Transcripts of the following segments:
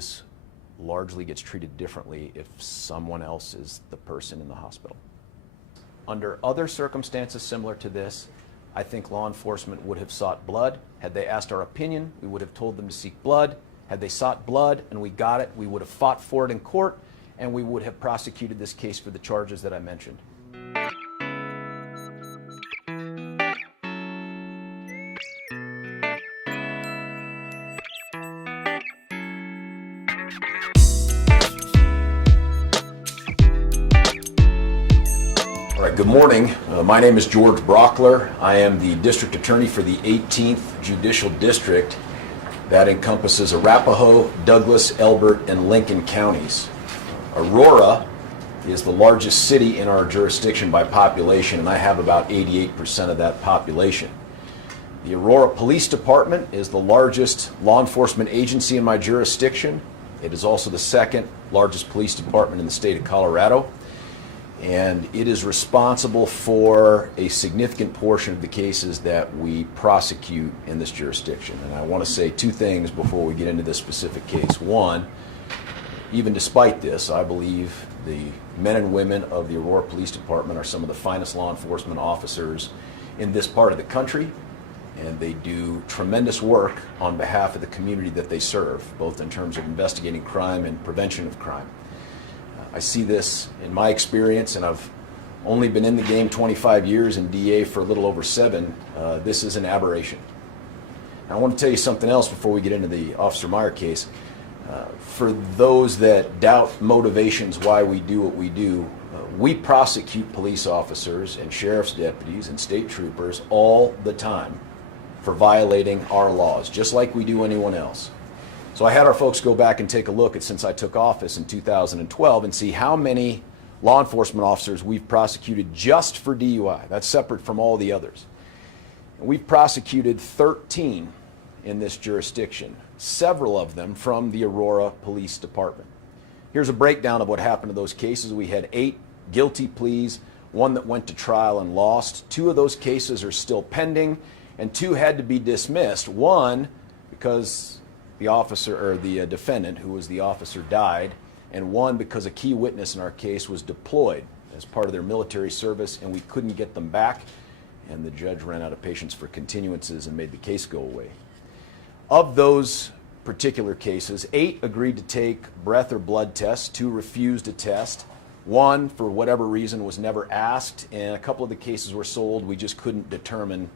this largely gets treated differently if someone else is the person in the hospital. Under other circumstances similar to this, I think law enforcement would have sought blood. Had they asked our opinion, we would have told them to seek blood. Had they sought blood and we got it, we would have fought for it in court, and we would have prosecuted this case for the charges that I mentioned. All right, good morning. My name is George Brauchler. I am the District Attorney for the 18th Judicial District. That encompasses Arapahoe, Douglas, Elbert, and Lincoln counties. Aurora is the largest city in our jurisdiction by population, and I have about 88% of that population. The Aurora Police Department is the largest law enforcement agency in my jurisdiction. It is also the second largest police department in the state of Colorado, and it is responsible for a significant portion of the cases that we prosecute in this jurisdiction. And I want to say two things before we get into this specific case. One, even despite this, I believe the men and women of the Aurora Police Department are some of the finest law enforcement officers in this part of the country, and they do tremendous work on behalf of the community that they serve, both in terms of investigating crime and prevention of crime. I see this in my experience, and I've only been in the game 25 years and DA for a little over 7. This is an aberration. Now, I want to tell you something else before we get into the Officer Meier case. For those that doubt motivations why we do what we do, we prosecute police officers and sheriff's deputies and state troopers all the time for violating our laws, just like we do anyone else. So I had our folks go back and take a look at since I took office in 2012 and see how many law enforcement officers we've prosecuted just for DUI. That's separate from all the others. And we've prosecuted 13 in this jurisdiction, several of them from the Aurora Police Department. Here's a breakdown of what happened to those cases. We had 8 guilty pleas, 1 that went to trial and lost. 2 of those cases are still pending, and 2 had to be dismissed. 1 because the officer or the defendant, who was the officer, died, and 1 because a key witness in our case was deployed as part of their military service, and we couldn't get them back, and the judge ran out of patience for continuances and made the case go away. Of those particular cases, 8 agreed to take breath or blood tests, 2 refused a test, 1 for whatever reason was never asked, and a couple of the cases were sold. We just couldn't determine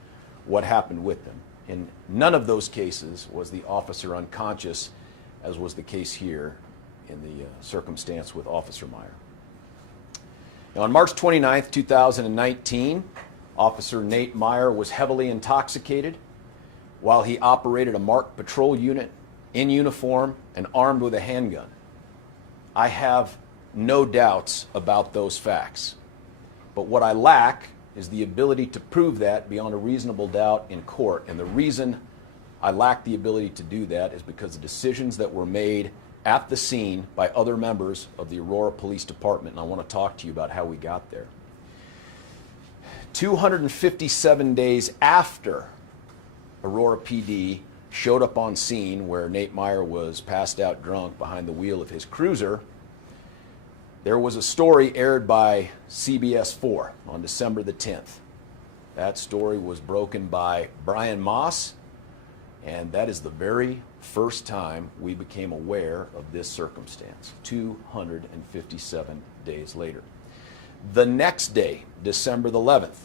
what happened with them. In none of those cases was the officer unconscious, as was the case here in the circumstance with Officer Meier. Now, on March 29th, 2019, Officer Nathan Meier was heavily intoxicated while he operated a marked patrol unit in uniform and armed with a handgun. I have no doubts about those facts, but what I lack is the ability to prove that beyond a reasonable doubt in court. And the reason I lack the ability to do that is because the decisions that were made at the scene by other members of the Aurora Police Department, and I want to talk to you about how we got there. 257 days after Aurora PD showed up on scene where Nathan Meier was passed out drunk behind the wheel of his cruiser, there was a story aired by CBS 4 on December the 10th. That story was broken by Brian Moss, and that is the very first time we became aware of this circumstance, 257 days later. The next day, December the 11th,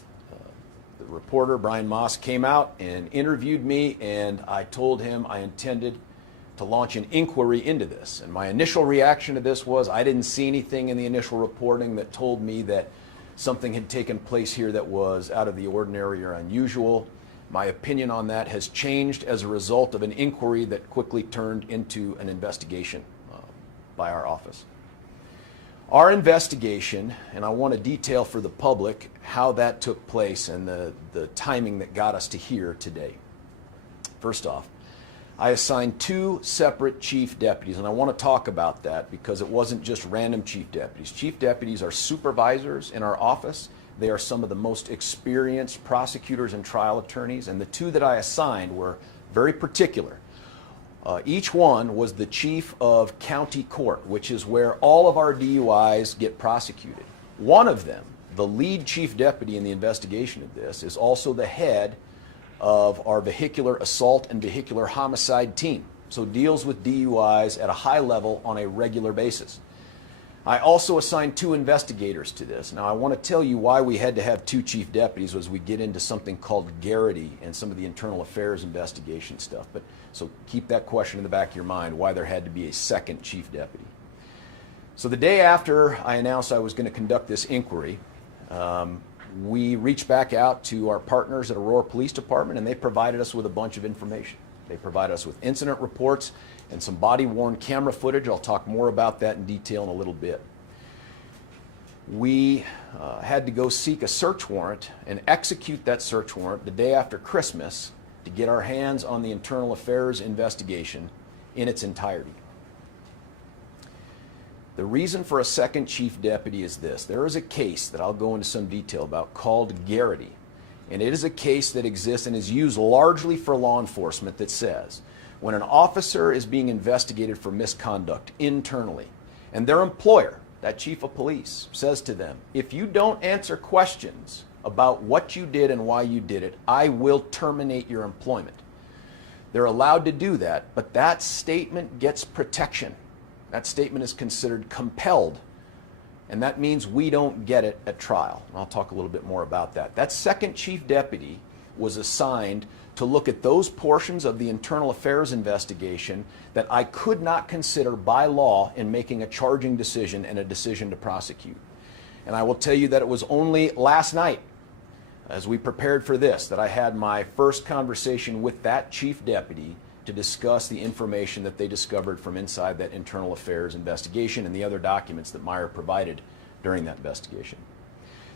the reporter, Brian Moss, came out and interviewed me, and I told him I intended to launch an inquiry into this. And my initial reaction to this was I didn't see anything in the initial reporting that told me that something had taken place here that was out of the ordinary or unusual. My opinion on that has changed as a result of an inquiry that quickly turned into an investigation by our office. Our investigation, and I want to detail for the public how that took place and the timing that got us to here today. First off, I assigned 2 separate chief deputies, and I want to talk about that because it wasn't just random chief deputies. Chief deputies are supervisors in our office. They are some of the most experienced prosecutors and trial attorneys, and the 2 that I assigned were very particular. Each one was the chief of county court, which is where all of our DUIs get prosecuted. One of them, the lead chief deputy in the investigation of this, is also the head of our vehicular assault and vehicular homicide team, so deals with DUIs at a high level on a regular basis. I also assigned 2 investigators to this. Now, I want to tell you why we had to have 2 chief deputies as we get into something called Garrity and some of the internal affairs investigation stuff. But so keep that question in the back of your mind, why there had to be a second chief deputy. So the day after I announced I was going to conduct this inquiry, we reached back out to our partners at Aurora Police Department, and they provided us with a bunch of information. They provided us with incident reports and some body-worn camera footage. I'll talk more about that in detail in a little bit. We had to go seek a search warrant and execute that search warrant the day after Christmas to get our hands on the internal affairs investigation in its entirety. The reason for a second chief deputy is this. There is a case that I'll go into some detail about called Garrity. And it is a case that exists and is used largely for law enforcement that says when an officer is being investigated for misconduct internally and their employer, that chief of police, says to them, if you don't answer questions about what you did and why you did it, I will terminate your employment. They're allowed to do that, but that statement gets protection. That statement is considered compelled. And that means we don't get it at trial. And I'll talk a little bit more about that. That second chief deputy was assigned to look at those portions of the internal affairs investigation that I could not consider by law in making a charging decision and a decision to prosecute. And I will tell you that it was only last night, as we prepared for this, that I had my first conversation with that chief deputy to discuss the information that they discovered from inside that internal affairs investigation and the other documents that Meier provided during that investigation.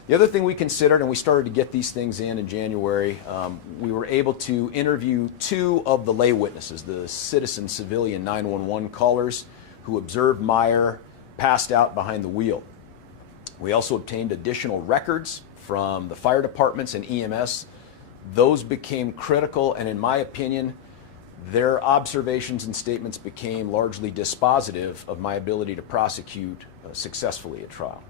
The other thing we considered, and we started to get these things in January, we were able to interview 2 of the lay witnesses, the citizen civilian 911 callers who observed Meier passed out behind the wheel. We also obtained additional records from the fire departments and EMS. Those became critical, and in my opinion, their observations and statements became largely dispositive of my ability to prosecute successfully at trial.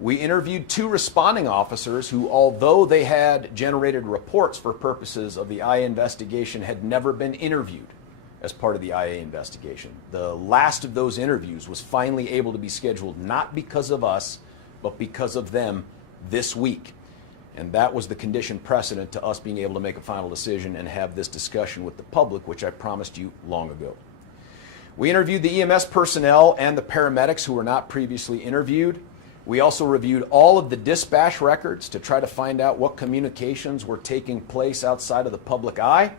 We interviewed 2 responding officers who, although they had generated reports for purposes of the IA investigation, had never been interviewed as part of the IA investigation. The last of those interviews was finally able to be scheduled not because of us, but because of them this week. And that was the condition precedent to us being able to make a final decision and have this discussion with the public, which I promised you long ago. We interviewed the EMS personnel and the paramedics who were not previously interviewed. We also reviewed all of the dispatch records to try to find out what communications were taking place outside of the public eye.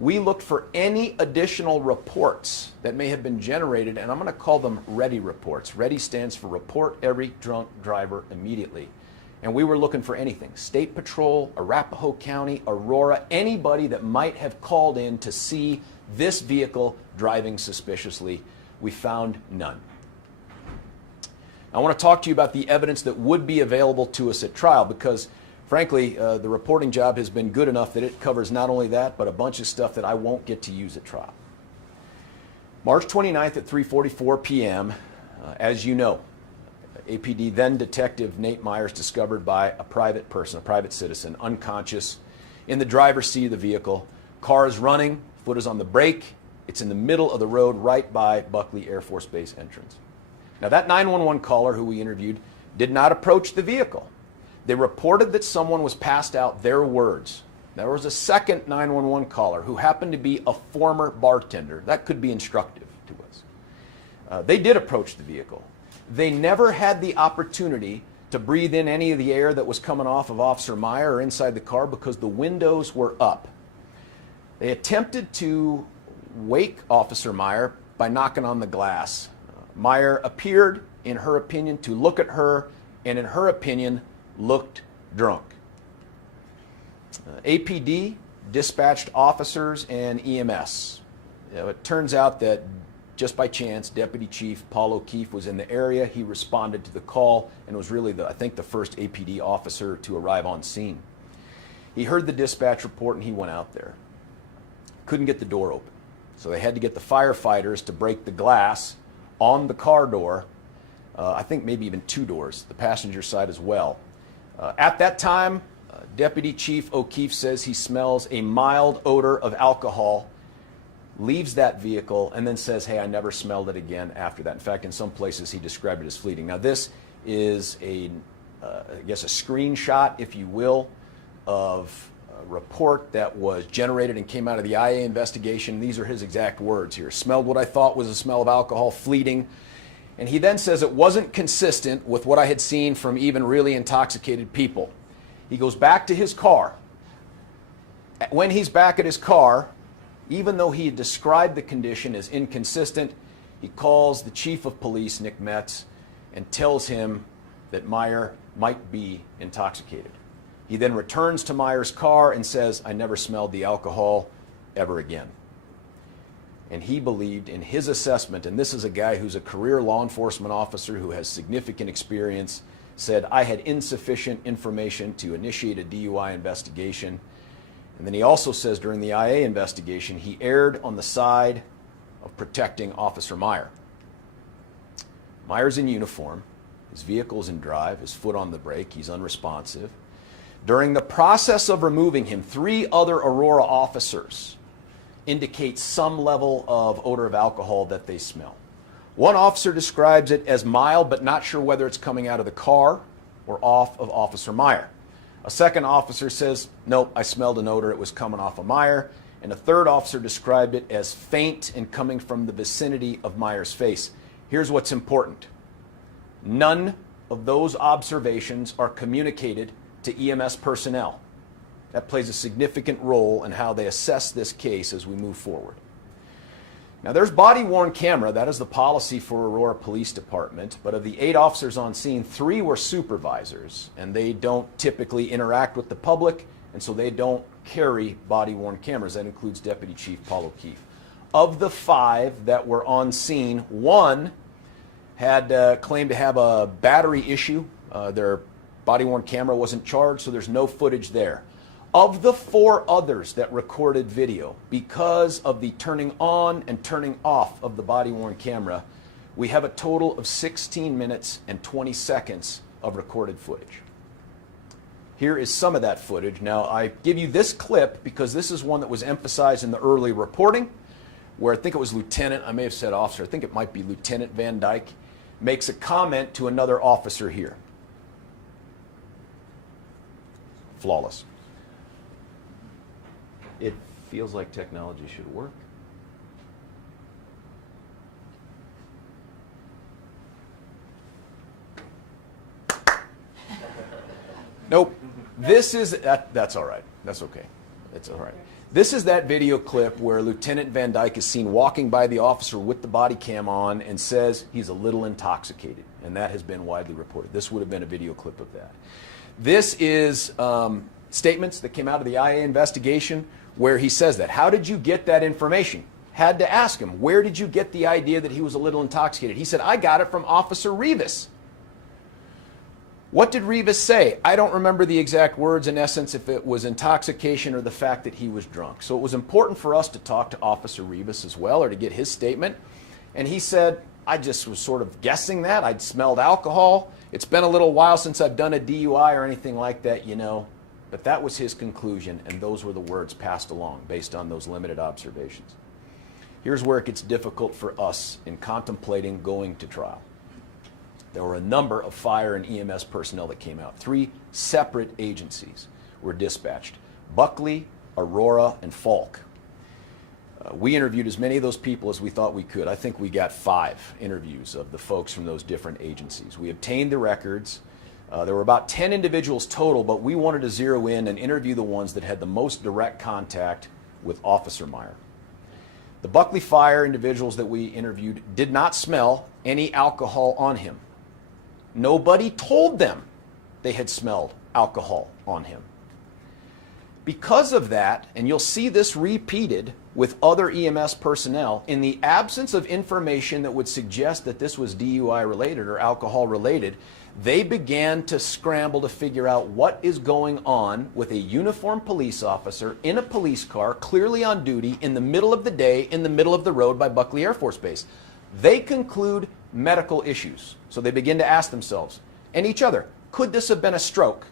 We looked for any additional reports that may have been generated, and I'm going to call them READY reports. READY stands for Report Every Drunk Driver Immediately. And we were looking for anything. State Patrol, Arapahoe County, Aurora, anybody that might have called in to see this vehicle driving suspiciously. We found none. I want to talk to you about the evidence that would be available to us at trial because, frankly, the reporting job has been good enough that it covers not only that, but a bunch of stuff that I won't get to use at trial. March 29th at 3:44 p.m., as you know, APD then Detective Nate Meier is discovered by a private person, a private citizen, unconscious in the driver's seat of the vehicle. Car is running, foot is on the brake. It's in the middle of the road right by Buckley Air Force Base entrance. Now that 911 caller who we interviewed did not approach the vehicle. They reported that someone was passed out, their words. There was a second 911 caller who happened to be a former bartender. That could be instructive to us. They did approach the vehicle. They never had the opportunity to breathe in any of the air that was coming off of Officer Meier or inside the car because the windows were up. They attempted to wake Officer Meier by knocking on the glass. Meier appeared, in her opinion, to look at her, and in her opinion, looked drunk. APD dispatched officers and EMS. It turns out that just by chance, Deputy Chief Paul O'Keefe was in the area. He responded to the call and was really, I think, the first APD officer to arrive on scene. He heard the dispatch report and he went out there. Couldn't get the door open. So they had to get the firefighters to break the glass on the car door, I think maybe even 2 doors, the passenger side as well. At that time, Deputy Chief O'Keefe says he smells a mild odor of alcohol, leaves that vehicle, and then says, hey, I never smelled it again after that. In fact, in some places he described it as fleeting. Now this is I guess a screenshot, if you will, of a report that was generated and came out of the IA investigation. These are his exact words here. Smelled what I thought was a smell of alcohol, fleeting. And he then says it wasn't consistent with what I had seen from even really intoxicated people. He goes back to his car. When he's back at his car, even though he had described the condition as inconsistent, he calls the chief of police, Nick Metz, and tells him that Meier might be intoxicated. He then returns to Meier's car and says, I never smelled the alcohol ever again. And he believed in his assessment, and this is a guy who's a career law enforcement officer who has significant experience, said, I had insufficient information to initiate a DUI investigation. And then he also says during the IA investigation, he erred on the side of protecting Officer Meier. Meier's in uniform, his vehicle's in drive, his foot on the brake, he's unresponsive. During the process of removing him, 3 other Aurora officers indicate some level of odor of alcohol that they smell. One officer describes it as mild, but not sure whether it's coming out of the car or off of Officer Meier. A second officer says, nope, I smelled an odor, it was coming off of Meier. And a third officer described it as faint and coming from the vicinity of Meier's face. Here's what's important. None of those observations are communicated to EMS personnel. That plays a significant role in how they assess this case as we move forward. Now there's body-worn camera, that is the policy for Aurora Police Department, but of the 8 officers on scene, 3 were supervisors, and they don't typically interact with the public, and so they don't carry body-worn cameras. That includes Deputy Chief Paul O'Keefe. Of the 5 that were on scene, 1 had claimed to have a battery issue. Their body-worn camera wasn't charged, so there's no footage there. Of the 4 others that recorded video, because of the turning on and turning off of the body-worn camera, we have a total of 16 minutes and 20 seconds of recorded footage. Here is some of that footage. Now, I give you this clip because this is one that was emphasized in the early reporting, where I think it was Lieutenant, I may have said officer, I think it might be Lieutenant Van Dyke, makes a comment to another officer here. Flawless. It feels like technology should work. Nope. This is, that's all right. That's okay. That's all right. This is that video clip where Lieutenant Van Dyke is seen walking by the officer with the body cam on and says he's a little intoxicated. And that has been widely reported. This would have been a video clip of that. This is statements that came out of the IA investigation where he says that. How did you get that information? Had to ask him, where did you get the idea that he was a little intoxicated? He said, I got it from Officer Rivas. What did Rivas say? I don't remember the exact words, in essence, if it was intoxication or the fact that he was drunk. So it was important for us to talk to Officer Rivas as well, or to get his statement. And he said, I just was sort of guessing that. I'd smelled alcohol. It's been a little while since I've done a DUI or anything like that, you know. But that was his conclusion, and those were the words passed along based on those limited observations. Here's where it gets difficult for us in contemplating going to trial. There were a number of fire and EMS personnel that came out. 3 separate agencies were dispatched: Buckley, Aurora, and Falk. We interviewed as many of those people as we thought we could. I think we got 5 interviews of the folks from those different agencies. We obtained the records. There were about 10 individuals total, but we wanted to zero in and interview the ones that had the most direct contact with Officer Meier. The Buckley Fire individuals that we interviewed did not smell any alcohol on him. Nobody told them they had smelled alcohol on him. Because of that, and you'll see this repeated with other EMS personnel, in the absence of information that would suggest that this was DUI related or alcohol related, they began to scramble to figure out what is going on with a uniformed police officer in a police car, clearly on duty, in the middle of the day, in the middle of the road by Buckley Air Force Base. They conclude medical issues. So they begin to ask themselves and each other, could this have been a stroke?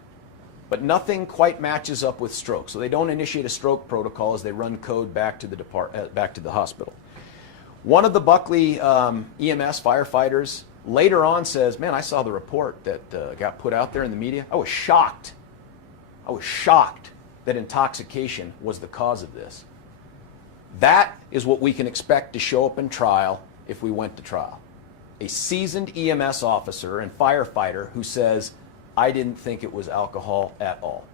But nothing quite matches up with stroke. So they don't initiate a stroke protocol as they run code back to the hospital. One of the Buckley EMS firefighters later on says, man, I saw the report that got put out there in the media. I was shocked. I was shocked that intoxication was the cause of this. That is what we can expect to show up in trial if we went to trial. A seasoned EMS officer and firefighter who says, I didn't think it was alcohol at all.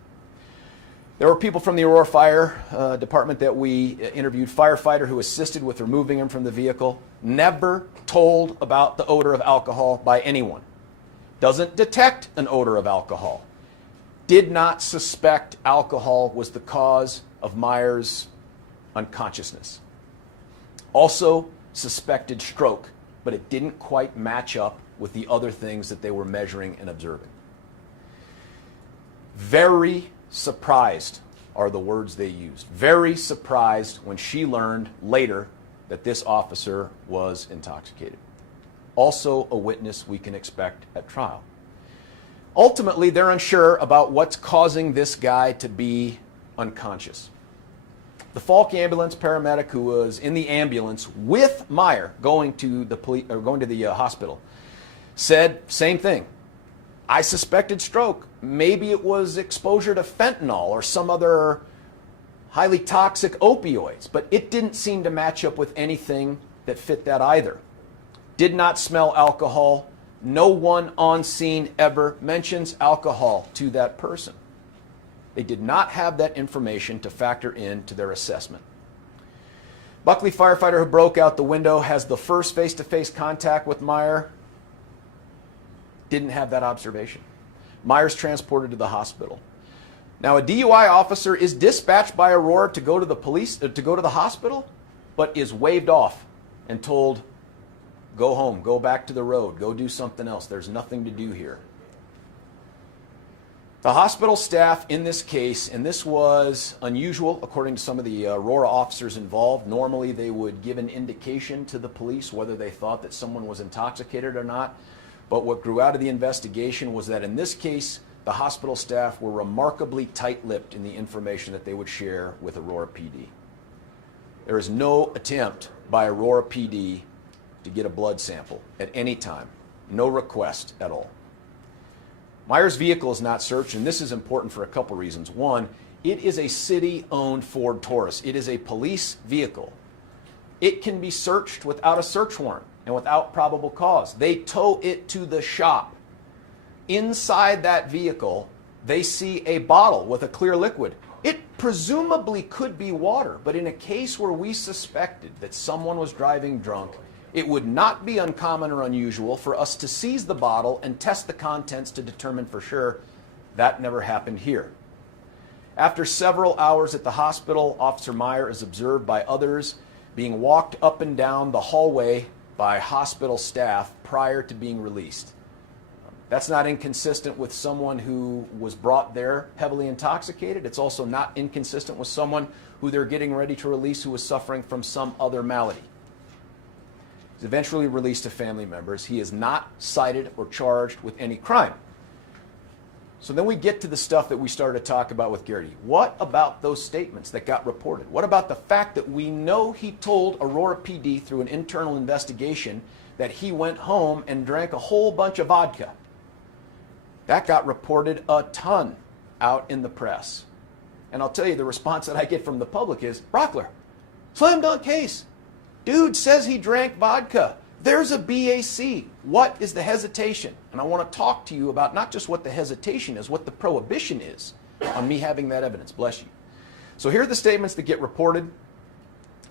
There were people from the Aurora Fire Department that we interviewed, firefighter who assisted with removing him from the vehicle, never told about the odor of alcohol by anyone. Doesn't detect an odor of alcohol. Did not suspect alcohol was the cause of Meier's unconsciousness. Also suspected stroke, but it didn't quite match up with the other things that they were measuring and observing. Very surprised are the words they used. Very surprised when she learned later that this officer was intoxicated. Also a witness we can expect at trial. Ultimately, they're unsure about what's causing this guy to be unconscious. The Falk ambulance paramedic who was in the ambulance with Meier going to the hospital said same thing. I suspected stroke. Maybe it was exposure to fentanyl or some other highly toxic opioids, but it didn't seem to match up with anything that fit that either. Did not smell alcohol. No one on scene ever mentions alcohol to that person. They did not have that information to factor into their assessment. Buckley firefighter who broke out the window has the first face-to-face contact with Meier. Didn't have that observation. Meier's transported to the hospital. Now, a DUI officer is dispatched by Aurora to go to the hospital, but is waved off and told, go home, go back to the road, go do something else. There's nothing to do here. The hospital staff in this case, and this was unusual according to some of the Aurora officers involved. Normally they would give an indication to the police whether they thought that someone was intoxicated or not. But what grew out of the investigation was that in this case, the hospital staff were remarkably tight-lipped in the information that they would share with Aurora PD. There is no attempt by Aurora PD to get a blood sample at any time. No request at all. Meier's vehicle is not searched, and this is important for a couple reasons. One, it is a city-owned Ford Taurus. It is a police vehicle. It can be searched without a search warrant and without probable cause. They tow it to the shop. Inside that vehicle, they see a bottle with a clear liquid. It presumably could be water, but in a case where we suspected that someone was driving drunk, it would not be uncommon or unusual for us to seize the bottle and test the contents to determine for sure. That never happened here. After several hours at the hospital, Officer Meier is observed by others being walked up and down the hallway by hospital staff prior to being released. That's not inconsistent with someone who was brought there heavily intoxicated. It's also not inconsistent with someone who they're getting ready to release who was suffering from some other malady. He's eventually released to family members. He is not cited or charged with any crime. So then we get to the stuff that we started to talk about with Garrity. What about those statements that got reported? What about the fact that we know he told Aurora PD through an internal investigation that he went home and drank a whole bunch of vodka? That got reported a ton out in the press. And I'll tell you, the response that I get from the public is, Brauchler, slam dunk case. Dude says he drank vodka. There's a BAC. What is the hesitation? And I want to talk to you about not just what the hesitation is, what the prohibition is on me having that evidence. Bless you. So here are the statements that get reported.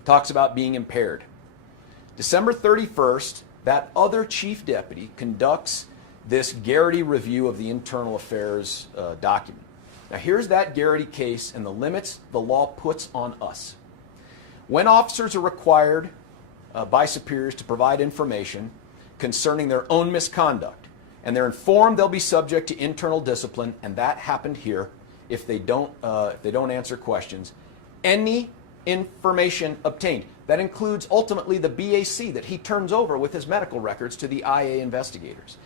Talks about being impaired. December 31st, that other chief deputy conducts this Garrity review of the internal affairs document. Now here's that Garrity case and the limits the law puts on us. When officers are required by superiors to provide information concerning their own misconduct, and they're informed they'll be subject to internal discipline, and that happened here if they don't answer questions, any information obtained, that includes ultimately the BAC that he turns over with his medical records to the IA investigators,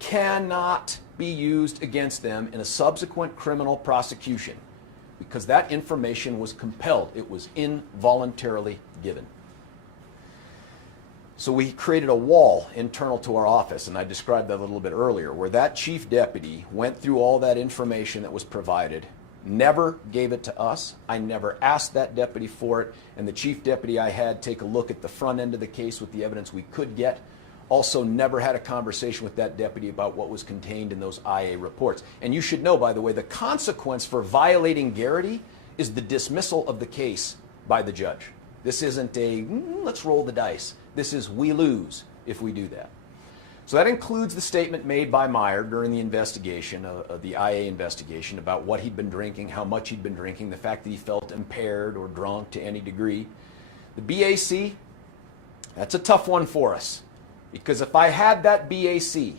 cannot be used against them in a subsequent criminal prosecution because that information was compelled. It was involuntarily given. So we created a wall internal to our office, and I described that a little bit earlier, where that chief deputy went through all that information that was provided, never gave it to us. I never asked that deputy for it, and the chief deputy I had take a look at the front end of the case with the evidence we could get. Also never had a conversation with that deputy about what was contained in those IA reports. And you should know, by the way, the consequence for violating Garrity is the dismissal of the case by the judge. This isn't a, let's roll the dice. This is, we lose if we do that. So that includes the statement made by Meier during the investigation, of the IA investigation, about what he'd been drinking, how much he'd been drinking, the fact that he felt impaired or drunk to any degree. The BAC, that's a tough one for us. Because if I had that BAC,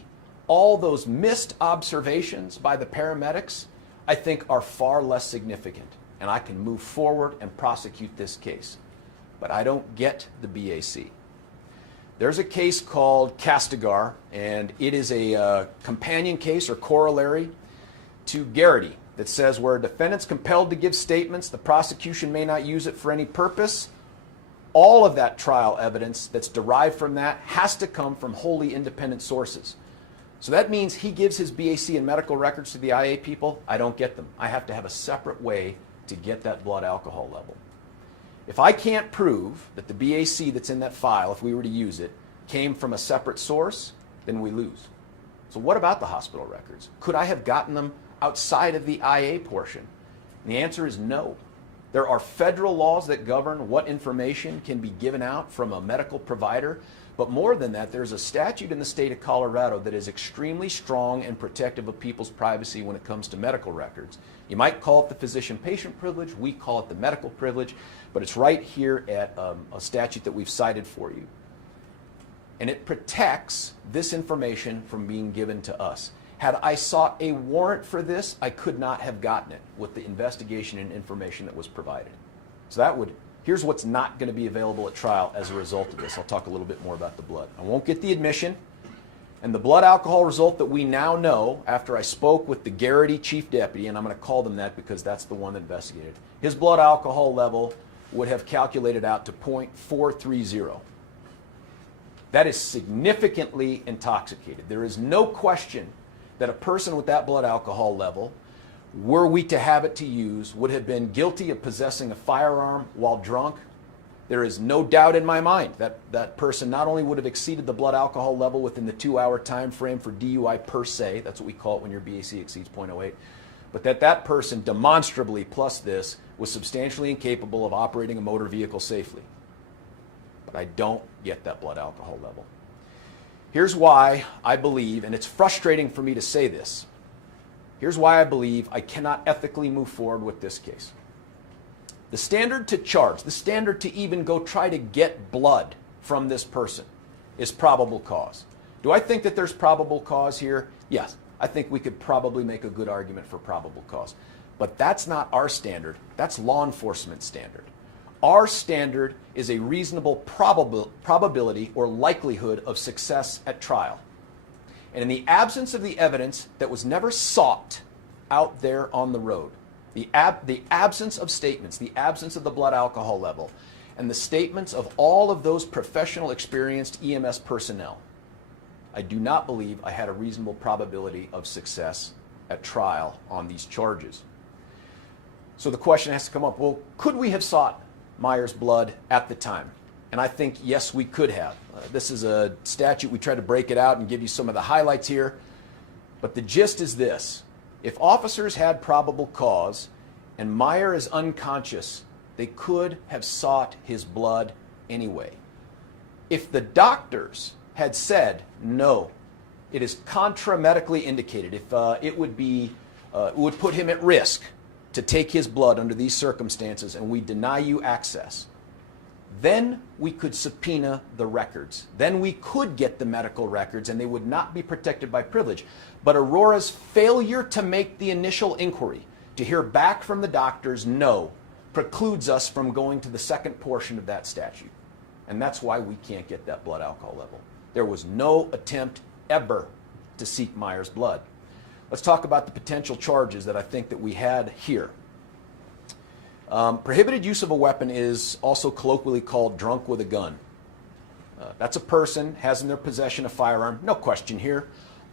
all those missed observations by the paramedics, I think are far less significant. And I can move forward and prosecute this case. But I don't get the BAC. There's a case called Castigar, and it is a companion case or corollary to Garrity that says where a defendant's compelled to give statements, the prosecution may not use it for any purpose. All of that trial evidence that's derived from that has to come from wholly independent sources. So that means he gives his BAC and medical records to the IA people. I don't get them. I have to have a separate way to get that blood alcohol level. If I can't prove that the BAC that's in that file, if we were to use it, came from a separate source, then we lose. So what about the hospital records? Could I have gotten them outside of the IA portion? And the answer is no. There are federal laws that govern what information can be given out from a medical provider, but more than that, there's a statute in the state of Colorado that is extremely strong and protective of people's privacy when it comes to medical records. You might call it the physician-patient privilege, we call it the medical privilege, but it's right here at a statute that we've cited for you. And it protects this information from being given to us. Had I sought a warrant for this, I could not have gotten it with the investigation and information that was provided. So here's what's not going to be available at trial as a result of this. I'll talk a little bit more about the blood. I won't get the admission. And the blood alcohol result that we now know after I spoke with the Garrity chief deputy, and I'm going to call them that because that's the one that investigated, his blood alcohol level would have calculated out to 0.430. That is significantly intoxicated. There is no question that a person with that blood alcohol level, were we to have it to use, would have been guilty of possessing a firearm while drunk. There is no doubt in my mind that that person not only would have exceeded the blood alcohol level within the 2-hour time frame for DUI per se, that's what we call it when your BAC exceeds 0.08, but that person demonstrably, plus this, was substantially incapable of operating a motor vehicle safely. But I don't get that blood alcohol level. Here's why I believe, and it's frustrating for me to say this, here's why I believe I cannot ethically move forward with this case. The standard to charge, the standard to even go try to get blood from this person is probable cause. Do I think that there's probable cause here? Yes, I think we could probably make a good argument for probable cause. But that's not our standard, that's law enforcement standard. Our standard is a reasonable probability or likelihood of success at trial. And in the absence of the evidence that was never sought out there on the road, the absence of statements, the absence of the blood alcohol level, and the statements of all of those professional, experienced EMS personnel, I do not believe I had a reasonable probability of success at trial on these charges. So the question has to come up, well, could we have sought Meier's blood at the time? And I think, yes, we could have. This is a statute. We try to break it out and give you some of the highlights here. But the gist is this. If officers had probable cause and Meier is unconscious, they could have sought his blood anyway. If the doctors had said, no, it is contramedically indicated, if it would be would put him at risk to take his blood under these circumstances, and we deny you access, then we could subpoena the records. Then we could get the medical records, and they would not be protected by privilege. But Aurora's failure to make the initial inquiry, to hear back from the doctors, no, precludes us from going to the second portion of that statute. And that's why we can't get that blood alcohol level. There was no attempt ever to seek Meier's blood. Let's talk about the potential charges that I think that we had here. Prohibited use of a weapon is also colloquially called drunk with a gun. That's a person has in their possession a firearm, no question here,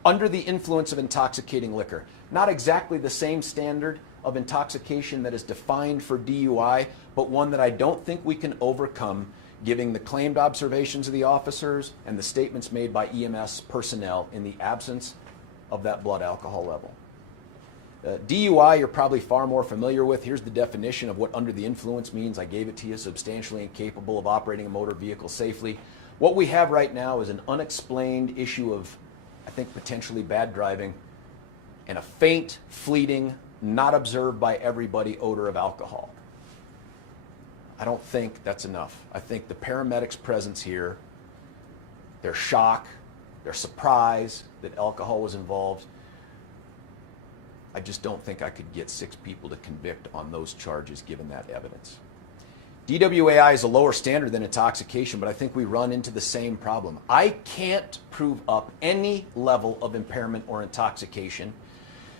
under the influence of intoxicating liquor. Not exactly the same standard of intoxication that is defined for DUI, but one that I don't think we can overcome, given the claimed observations of the officers and the statements made by EMS personnel in the absence of that blood alcohol level. DUI you're probably far more familiar with. Here's the definition of what under the influence means. I gave it to you: substantially incapable of operating a motor vehicle safely. What we have right now is an unexplained issue of, I think, potentially bad driving and a faint, fleeting, not observed by everybody odor of alcohol. I don't think that's enough. I think the paramedics' presence here, their shock, their surprise that alcohol was involved, I just don't think I could get 6 people to convict on those charges given that evidence. DWAI is a lower standard than intoxication, but I think we run into the same problem. I can't prove up any level of impairment or intoxication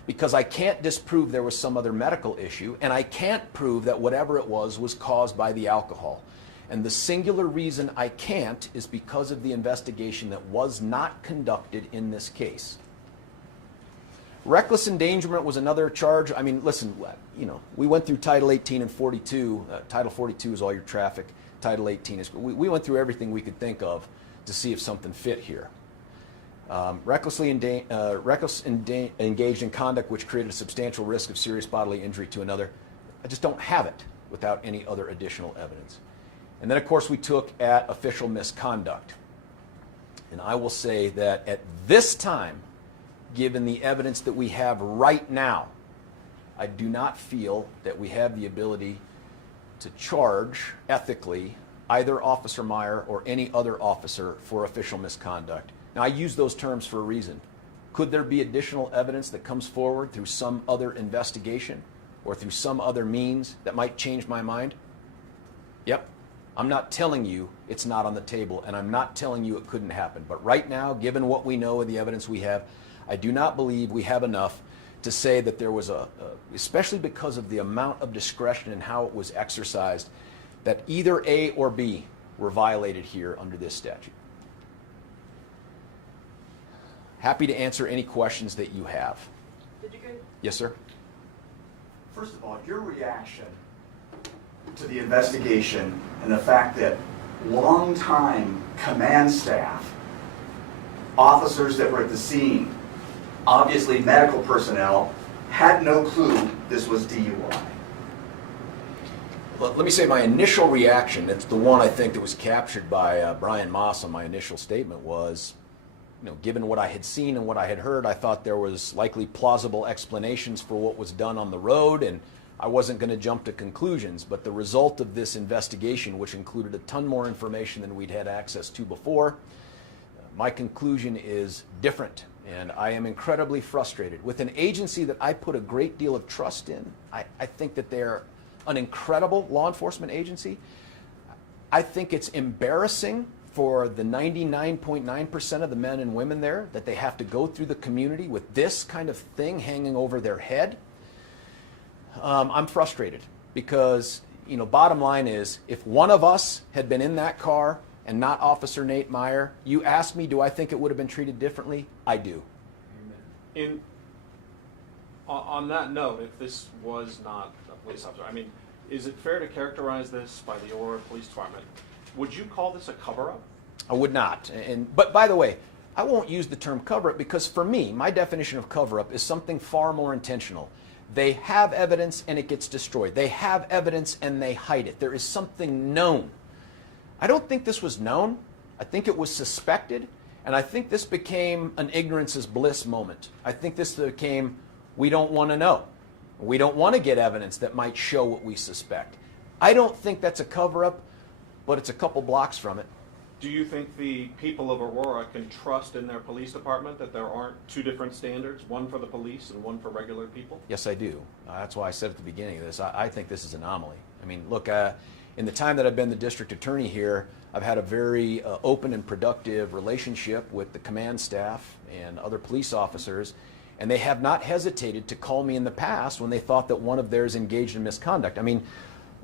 because I can't disprove there was some other medical issue, and I can't prove that whatever it was caused by the alcohol. And the singular reason I can't is because of the investigation that was not conducted in this case. Reckless endangerment was another charge. I mean, listen, you know, we went through Title 18 and 42. Title 42 is all your traffic. Title 18 is, we went through everything we could think of to see if something fit here. Recklessly engaged in conduct which created a substantial risk of serious bodily injury to another. I just don't have it without any other additional evidence. And then, of course, we took at official misconduct. And I will say that at this time, given the evidence that we have right now, I do not feel that we have the ability to charge ethically either Officer Meier or any other officer for official misconduct. Now, I use those terms for a reason. Could there be additional evidence that comes forward through some other investigation or through some other means that might change my mind? Yep. I'm not telling you it's not on the table, and I'm not telling you it couldn't happen. But right now, given what we know and the evidence we have, I do not believe we have enough to say that there was especially because of the amount of discretion and how it was exercised, that either A or B were violated here under this statute. Happy to answer any questions that you have. Did you go? Yes, sir. First of all, your reaction to the investigation and the fact that longtime command staff, officers that were at the scene, obviously medical personnel, had no clue this was DUI. Let me say my initial reaction, it's the one I think that was captured by Brian Moss on my initial statement, was, you know, given what I had seen and what I had heard, I thought there was likely plausible explanations for what was done on the road, and I wasn't going to jump to conclusions. But the result of this investigation, which included a ton more information than we'd had access to before, my conclusion is different. And I am incredibly frustrated with an agency that I put a great deal of trust in. I think that they're an incredible law enforcement agency. I think it's embarrassing for the 99.9% of the men and women there that they have to go through the community with this kind of thing hanging over their head. I'm frustrated because, you know, bottom line is, if one of us had been in that car and not Officer Nate Meier, you ask me, do I think it would have been treated differently? I do. On that note, if this was not a police officer, I mean, is it fair to characterize this by the Aurora Police Department? Would you call this a cover-up? I would not. But by the way, I won't use the term cover-up because for me, my definition of cover-up is something far more intentional. They have evidence and it gets destroyed. They have evidence and they hide it. There is something known. I don't think this was known. I think it was suspected. And I think this became an ignorance is bliss moment. I think this became, we don't want to know. We don't want to get evidence that might show what we suspect. I don't think that's a cover-up, but it's a couple blocks from it. Do you think the people of Aurora can trust in their police department that there aren't two different standards, one for the police and one for regular people? Yes, I do. That's why I said at the beginning of this, I think this is an anomaly. I mean, look, in the time that I've been the district attorney here, I've had a very open and productive relationship with the command staff and other police officers, and they have not hesitated to call me in the past when they thought that one of theirs engaged in misconduct. I mean,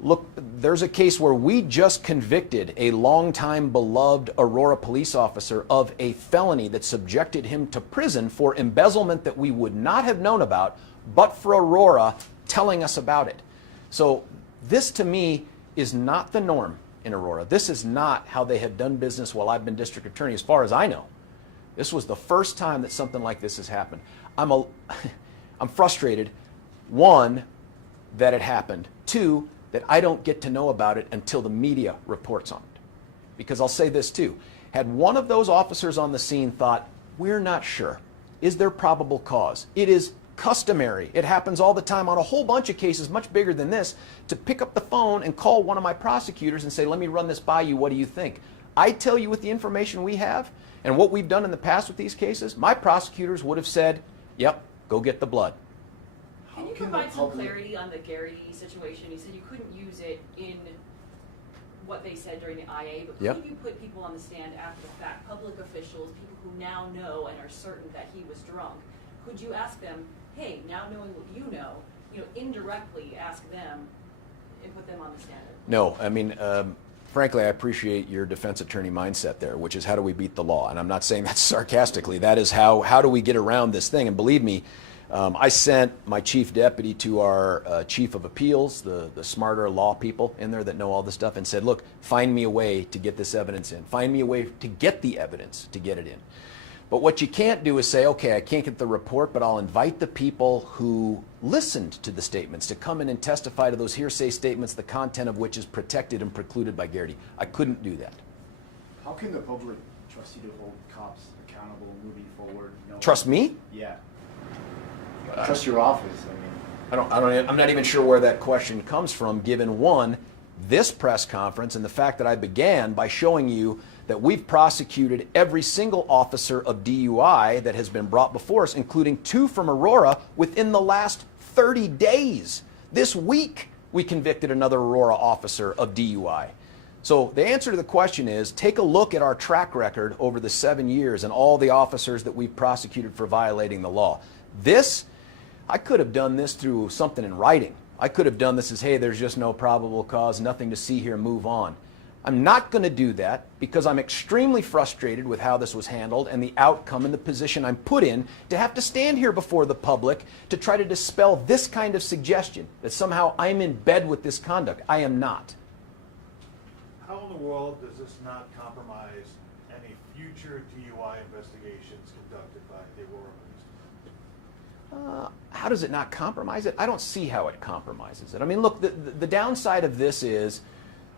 look, there's a case where we just convicted a longtime beloved Aurora police officer of a felony that subjected him to prison for embezzlement that we would not have known about but for Aurora telling us about it. So this to me is not the norm in Aurora. This is not how they have done business while I've been district attorney, as far as I know. This was the first time that something like this has happened. I'm frustrated, one, that it happened, two, that I don't get to know about it until the media reports on it. Because I'll say this too, had one of those officers on the scene thought, we're not sure, is there probable cause? It is customary, it happens all the time on a whole bunch of cases much bigger than this, to pick up the phone and call one of my prosecutors and say, let me run this by you, what do you think? I tell you, with the information we have and what we've done in the past with these cases, my prosecutors would have said, yep, go get the blood. Can you provide some clarity on the Garrity situation? You said you couldn't use it in what they said during the IA, but Yep. could you put people on the stand after the fact, public officials, people who now know and are certain that he was drunk? Could you ask them, hey, now knowing what you know, indirectly ask them and put them on the stand? No, I mean, frankly, I appreciate your defense attorney mindset there, which is how do we beat the law? And I'm not saying that sarcastically. That is how do we get around this thing? And believe me, I sent my chief deputy to our chief of appeals, the smarter law people in there that know all this stuff, and said, look, find me a way to get this evidence in. Find me a way to get the evidence to get it in. But what you can't do is say, okay, I can't get the report, but I'll invite the people who listened to the statements to come in and testify to those hearsay statements, the content of which is protected and precluded by Garrity. I couldn't do that. How can the public trust you to hold cops accountable moving forward? Trust me? Yeah. Trust your office. I'm not even sure where that question comes from, given one, this press conference and the fact that I began by showing you that we've prosecuted every single officer of DUI that has been brought before us, including 2 from Aurora, within the last 30 days. This week, we convicted another Aurora officer of DUI. So the answer to the question is, take a look at our track record over the 7 years and all the officers that we've prosecuted for violating the law. I could have done this through something in writing. I could have done this as, hey, there's just no probable cause, nothing to see here, move on. I'm not going to do that because I'm extremely frustrated with how this was handled and the outcome and the position I'm put in to have to stand here before the public to try to dispel this kind of suggestion that somehow I'm in bed with this conduct. I am not. How in the world does this not compromise any future DUI investigations conducted by the Aurora Police? How does it not compromise it? I don't see how it compromises it. I mean, look, the downside of this is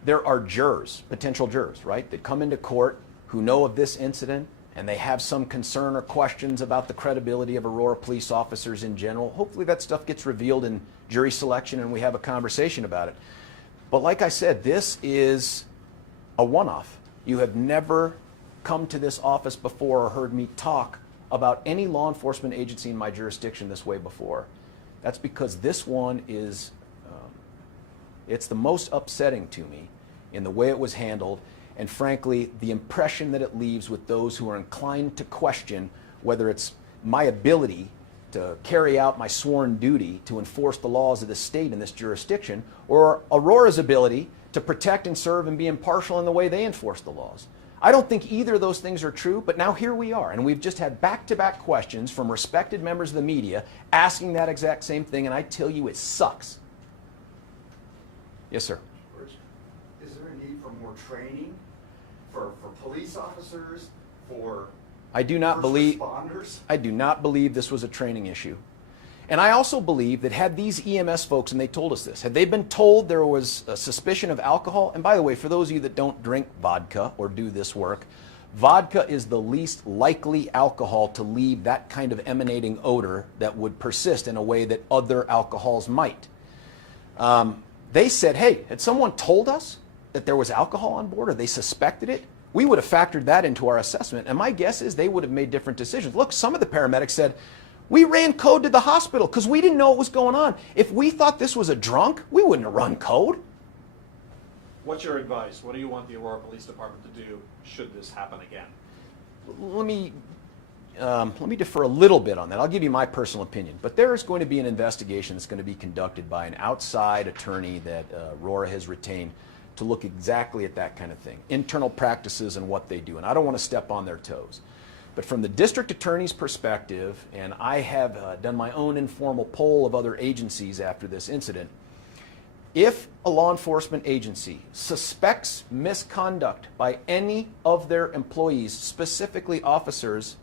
there are jurors, potential jurors, right, that come into court who know of this incident and they have some concern or questions about the credibility of Aurora police officers in general. Hopefully that stuff gets revealed in jury selection and we have a conversation about it. But like I said, this is a one-off. You have never come to this office before or heard me talk about any law enforcement agency in my jurisdiction this way before. That's because this one is, it's the most upsetting to me in the way it was handled, and frankly, the impression that it leaves with those who are inclined to question whether it's my ability to carry out my sworn duty to enforce the laws of the state in this jurisdiction, or Aurora's ability to protect and serve and be impartial in the way they enforce the laws. I don't think either of those things are true, but now here we are, and we've just had back-to-back questions from respected members of the media asking that exact same thing, and I tell you, it sucks. Yes, sir. Is there a need for more training for police officers, for I do not first believe responders? I do not believe this was a training issue. And I also believe that had these EMS folks, and they told us this, had they been told there was a suspicion of alcohol, and by the way, for those of you that don't drink vodka or do this work, Vodka is the least likely alcohol to leave that kind of emanating odor that would persist in a way that other alcohols might. They said, hey, had someone told us that there was alcohol on board or they suspected it, we would have factored that into our assessment. And my guess is they would have made different decisions. Look, some of the paramedics said, we ran code to the hospital because we didn't know what was going on. If we thought this was a drunk, we wouldn't have run code. What's your advice? What do you want the Aurora Police Department to do should this happen again? Let me defer a little bit on that. I'll give you my personal opinion. But there is going to be an investigation that's going to be conducted by an outside attorney that Aurora has retained to look exactly at that kind of thing, internal practices and what they do. And I don't want to step on their toes. But from the district attorney's perspective, and I have done my own informal poll of other agencies after this incident, if a law enforcement agency suspects misconduct by any of their employees, specifically officers,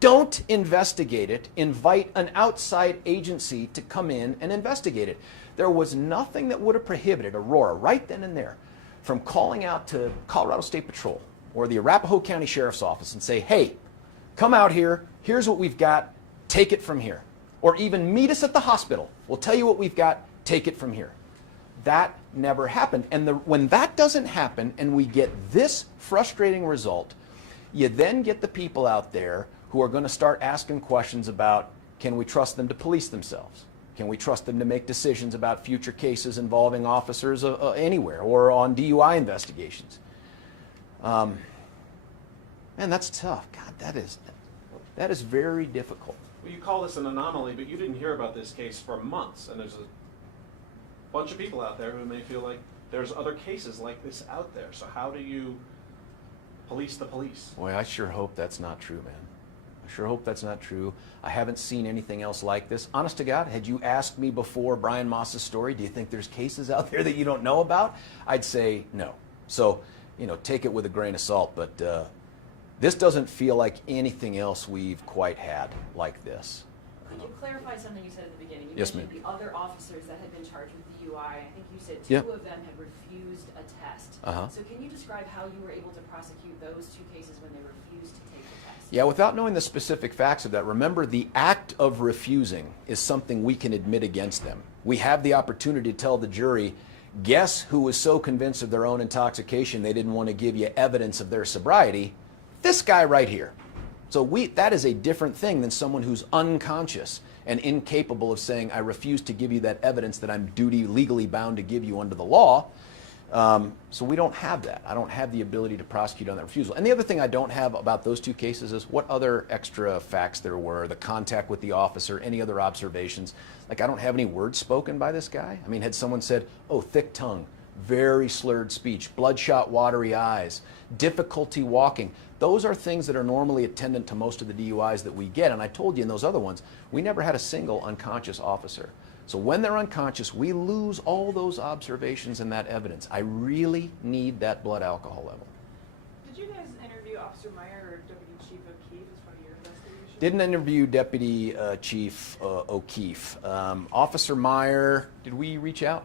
don't investigate it. Invite an outside agency to come in and investigate it. There was nothing that would have prohibited Aurora right then and there from calling out to Colorado State Patrol or the Arapahoe County Sheriff's Office and say, hey, come out here, here's what we've got, take it from here. Or even meet us at the hospital. We'll tell you what we've got, take it from here. That never happened. And when that doesn't happen and we get this frustrating result, you then get the people out there who are going to start asking questions about, can we trust them to police themselves? Can we trust them to make decisions about future cases involving officers anywhere or on DUI investigations? Man, that's tough. God, that is very difficult. Well, you call this an anomaly, but you didn't hear about this case for months, and there's a bunch of people out there who may feel like there's other cases like this out there. So how do you police the police? Boy, I sure hope that's not true, man. I sure hope that's not true. I haven't seen anything else like this. Honest to God, had you asked me before Brian Moss's story, do you think there's cases out there that you don't know about? I'd say no. So, take it with a grain of salt, but this doesn't feel like anything else we've quite had like this. Could you clarify something you said at the beginning? You Yes, mentioned ma'am. the other officers that had been charged with DUI. I think you said Yep. two of them had refused a test. Uh-huh. So can you describe how you were able to prosecute those two cases when they refused to take the test? Yeah, without knowing the specific facts of that, remember the act of refusing is something we can admit against them. We have the opportunity to tell the jury, guess who was so convinced of their own intoxication they didn't want to give you evidence of their sobriety? This guy right here. So that is a different thing than someone who's unconscious and incapable of saying, I refuse to give you that evidence that I'm legally bound to give you under the law. So we don't have that. I don't have the ability to prosecute on that refusal. And the other thing I don't have about those two cases is what other extra facts there were, the contact with the officer, any other observations. Like, I don't have any words spoken by this guy. I mean, had someone said, oh, thick tongue, very slurred speech, bloodshot, watery eyes, difficulty walking. Those are things that are normally attendant to most of the DUIs that we get. And I told you in those other ones, we never had a single unconscious officer. So when they're unconscious, we lose all those observations and that evidence. I really need that blood alcohol level. Did you guys interview Officer Meier or Deputy Chief O'Keefe as part of your investigation? Didn't interview Deputy Chief O'Keefe. Officer Meier, did we reach out?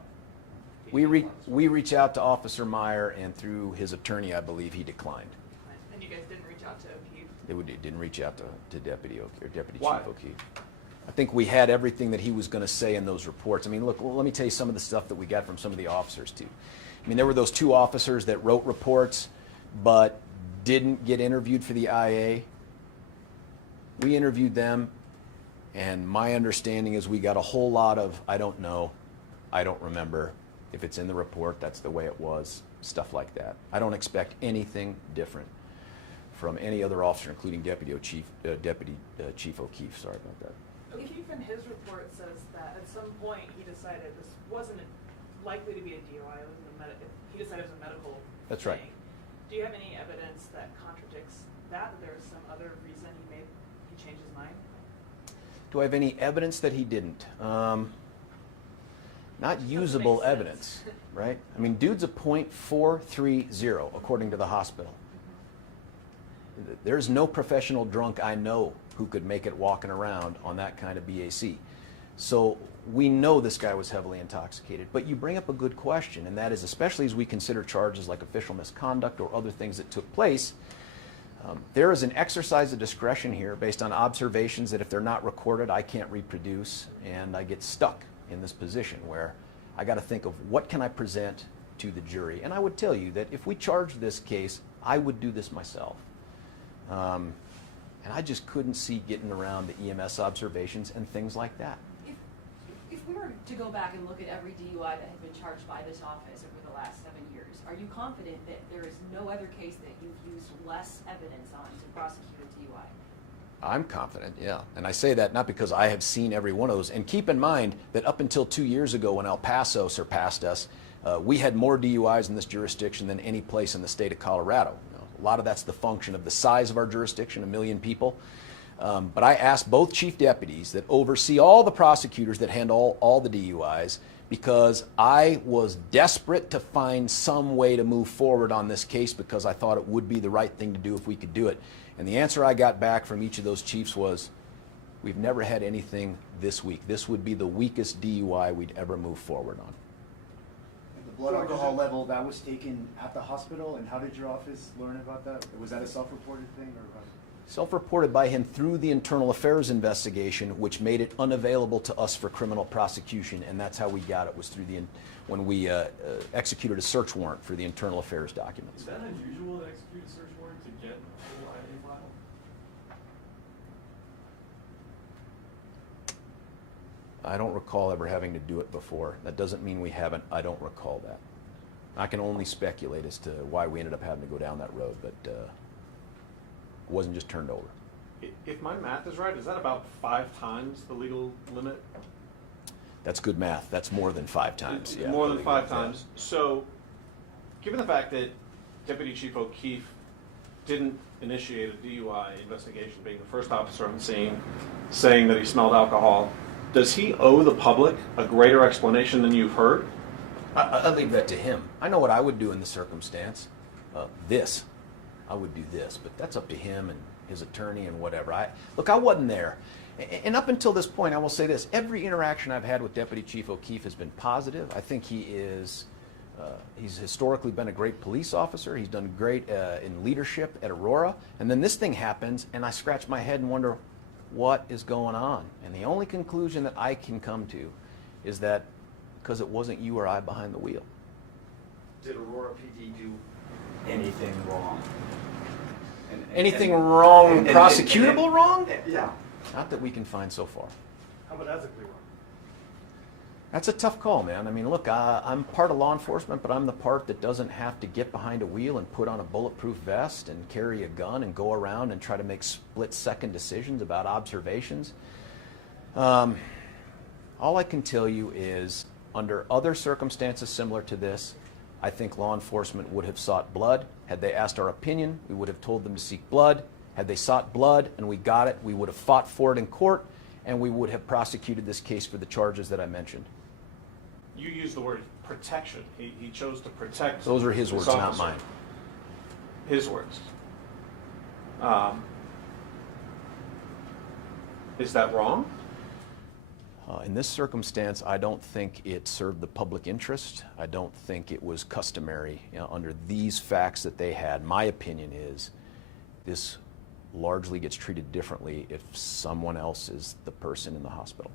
We reached out to Officer Meier, and through his attorney, I believe, he declined. And you guys didn't reach out to O'Keefe? They didn't reach out to Deputy O'Keefe, or Deputy Why? Chief O'Keefe. I think we had everything that he was going to say in those reports. I mean, look, let me tell you some of the stuff that we got from some of the officers, too. I mean, there were those two officers that wrote reports but didn't get interviewed for the IA. We interviewed them, and my understanding is we got a whole lot of, I don't know, I don't remember. If it's in the report, that's the way it was, stuff like that. I don't expect anything different from any other officer, including Deputy Chief O'Keefe. Sorry about that. O'Keefe in his report says that at some point he decided this wasn't likely to be a DUI. It was he decided it was a medical That's right. thing. Do you have any evidence that contradicts that there was some other reason he changed his mind? Do I have any evidence that he didn't? Not usable make sense. evidence, right? I mean, dude's a .430 according to the hospital. There's no professional drunk I know who could make it walking around on that kind of BAC. So we know this guy was heavily intoxicated. But you bring up a good question, and that is, especially as we consider charges like official misconduct or other things that took place, There is an exercise of discretion here based on observations that if they're not recorded, I can't reproduce, and I get stuck in this position where I got to think of what can I present to the jury. And I would tell you that if we charged this case, I would do this myself. And I just couldn't see getting around the EMS observations and things like that. If we were to go back and look at every DUI that has been charged by this office over the last 7 years, are you confident that there is no other case that you've used less evidence on to prosecute a DUI? I'm confident, yeah. And I say that not because I have seen every one of those. And keep in mind that up until 2 years ago when El Paso surpassed us, we had more DUIs in this jurisdiction than any place in the state of Colorado. A lot of that's the function of the size of our jurisdiction, 1 million people. But I asked both chief deputies that oversee all the prosecutors that handle all the DUIs because I was desperate to find some way to move forward on this case because I thought it would be the right thing to do if we could do it. And the answer I got back from each of those chiefs was, we've never had anything this weak. This would be the weakest DUI we'd ever move forward on. And the blood alcohol level, that was taken at the hospital, and how did your office learn about that? Was that a self-reported thing, or how? Self-reported by him through the internal affairs investigation, which made it unavailable to us for criminal prosecution, and that's how we got it, was through when we executed a search warrant for the internal affairs documents. Is that unusual to execute a search warrant to get a full IA file? I don't recall ever having to do it before. That doesn't mean we haven't. I don't recall that. I can only speculate as to why we ended up having to go down that road, but it wasn't just turned over. If my math is right, is that about 5 times the legal limit? That's good math. That's more than 5 times. Yeah, more than 5 times. So, given the fact that Deputy Chief O'Keefe didn't initiate a DUI investigation, being the first officer on the scene, saying that he smelled alcohol, does he owe the public a greater explanation than you've heard? I leave that to him. I know what I would do in the circumstance. I would do this, but that's up to him and his attorney and whatever. Look, I wasn't there. And up until this point, I will say this. Every interaction I've had with Deputy Chief O'Keefe has been positive. I think he's historically been a great police officer. He's done great in leadership at Aurora. And then this thing happens, and I scratch my head and wonder, what is going on? And the only conclusion that I can come to is that because it wasn't you or I behind the wheel. Did Aurora PD do anything wrong? Anything wrong, prosecutable wrong? Yeah. Not that we can find so far. How about ethically wrong? That's a tough call, man. I mean, look, I'm part of law enforcement, but I'm the part that doesn't have to get behind a wheel and put on a bulletproof vest and carry a gun and go around and try to make split-second decisions about observations. All I can tell you is, under other circumstances similar to this, I think law enforcement would have sought blood. Had they asked our opinion, we would have told them to seek blood. Had they sought blood and we got it, we would have fought for it in court, and we would have prosecuted this case for the charges that I mentioned. You used the word protection. He chose to protect. Those are his words, not officer. mine. His words. Is that wrong? In this circumstance, I don't think it served the public interest. I don't think it was customary under these facts that they had. My opinion is this largely gets treated differently if someone else is the person in the hospital.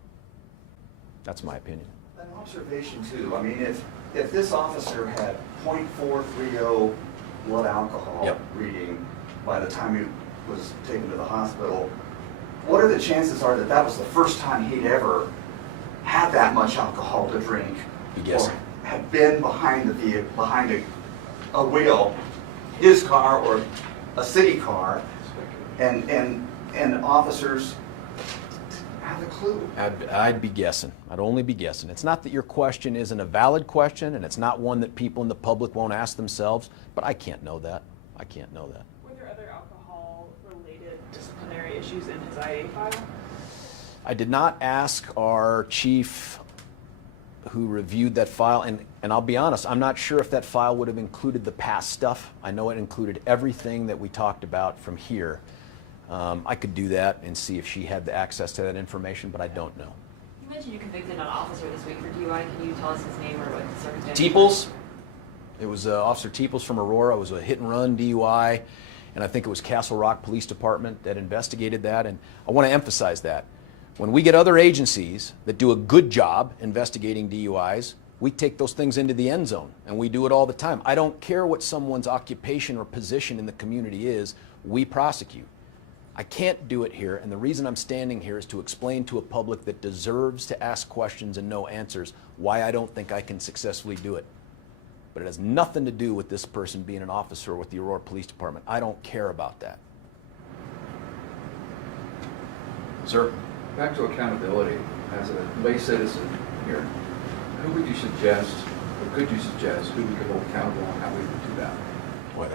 That's my opinion. An observation too. I mean, if this officer had .430 blood alcohol reading by the time he was taken to the hospital, what are the chances are that that was the first time he'd ever had that much alcohol to drink, Yes. or had been behind the vehicle, behind a wheel, his car or a city car, and officers have a clue? I'd be guessing. I'd only be guessing. It's not that your question isn't a valid question, and it's not one that people in the public won't ask themselves, but I can't know that. I can't know that. Were there other alcohol-related disciplinary issues in his IA file? I did not ask our chief who reviewed that file, and I'll be honest, I'm not sure if that file would have included the past stuff. I know it included everything that we talked about from here. I could do that and see if she had the access to that information, but I don't know. You mentioned you convicted an officer this week for DUI. Can you tell us his name or what the circumstances? Teeples. It was Officer Teeples from Aurora. It was a hit and run DUI. and I think it was Castle Rock Police Department that investigated that, and I want to emphasize that. When we get other agencies that do a good job investigating DUIs, we take those things into the end zone, and we do it all the time. I don't care what someone's occupation or position in the community is, we prosecute. I can't do it here, and the reason I'm standing here is to explain to a public that deserves to ask questions and know answers why I don't think I can successfully do it. But it has nothing to do with this person being an officer with the Aurora Police Department. I don't care about that. Sir? Back to accountability, as a lay citizen here, who would you suggest, or could you suggest, who we could hold accountable and how we would do that? Boy,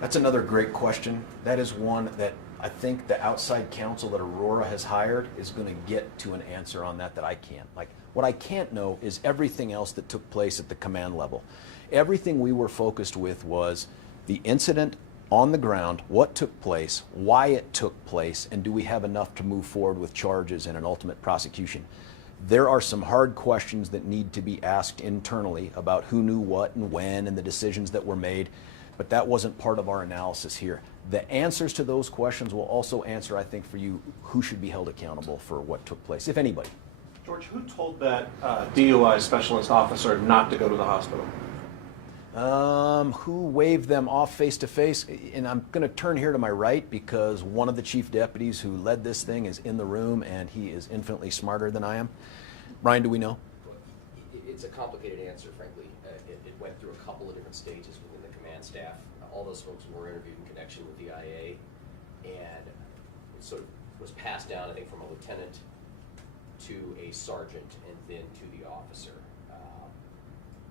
that's another great question. That is one that I think the outside counsel that Aurora has hired is going to get to an answer on that I can't. Like, what I can't know is everything else that took place at the command level. Everything we were focused with was the incident on the ground, what took place, why it took place, and do we have enough to move forward with charges and an ultimate prosecution. There are some hard questions that need to be asked internally about who knew what and when and the decisions that were made, but that wasn't part of our analysis here. The answers to those questions will also answer, I think, for you, who should be held accountable for what took place, if anybody. George, who told that DUI specialist officer not to go to the hospital? Who waved them off face to face? And I'm going to turn here to my right because one of the chief deputies who led this thing is in the room and he is infinitely smarter than I am. Brian, do we know? It's a complicated answer, frankly. It went through a couple of different stages within the command staff. All those folks were interviewed in connection with the IA, and it sort of was passed down, I think, from a lieutenant to a sergeant and then to the officer.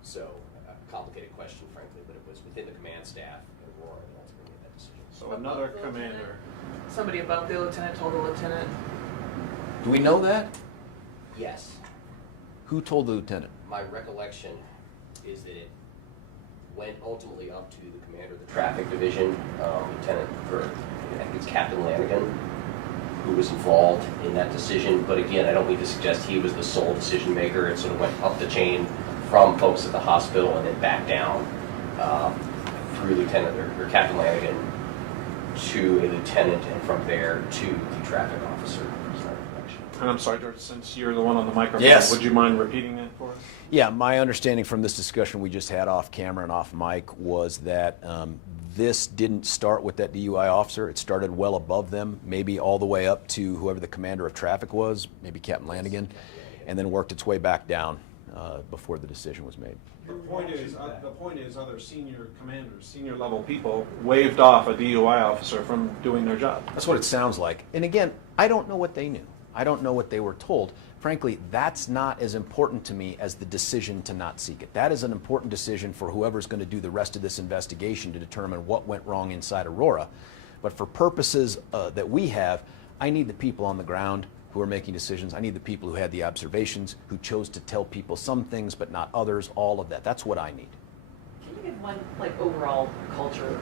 So a complicated question, frankly, but it was within the command staff and Aurora that ultimately made that decision. So another commander. Somebody above the lieutenant told the lieutenant. Do we know that? Yes. Who told the lieutenant? My recollection is that it went ultimately up to the commander of the traffic division, Lieutenant, or I think it's Captain Lanigan, who was involved in that decision. But again, I don't mean to suggest he was the sole decision maker. It sort of went up the chain from folks at the hospital and then back down through Lieutenant or Captain Lanigan to a lieutenant, and from there to the traffic officer. And I'm sorry, George, since you're the one on the microphone, Yes. Would you mind repeating that for us? Yeah, my understanding from this discussion we just had off camera and off mic was that this didn't start with that DUI officer. It started well above them, maybe all the way up to whoever the commander of traffic was, maybe Captain Lanigan, and then worked its way back down before the decision was made. The point is other senior commanders, senior level people waved off a DUI officer from doing their job. That's what it sounds like. And again, I don't know what they knew. I don't know what they were told. Frankly, that's not as important to me as the decision to not seek it. That is an important decision for whoever's going to do the rest of this investigation to determine what went wrong inside Aurora. But for purposes that we have, I need the people on the ground who are making decisions. I need the people who had the observations, who chose to tell people some things but not others, all of that. That's what I need. Can you give one overall culture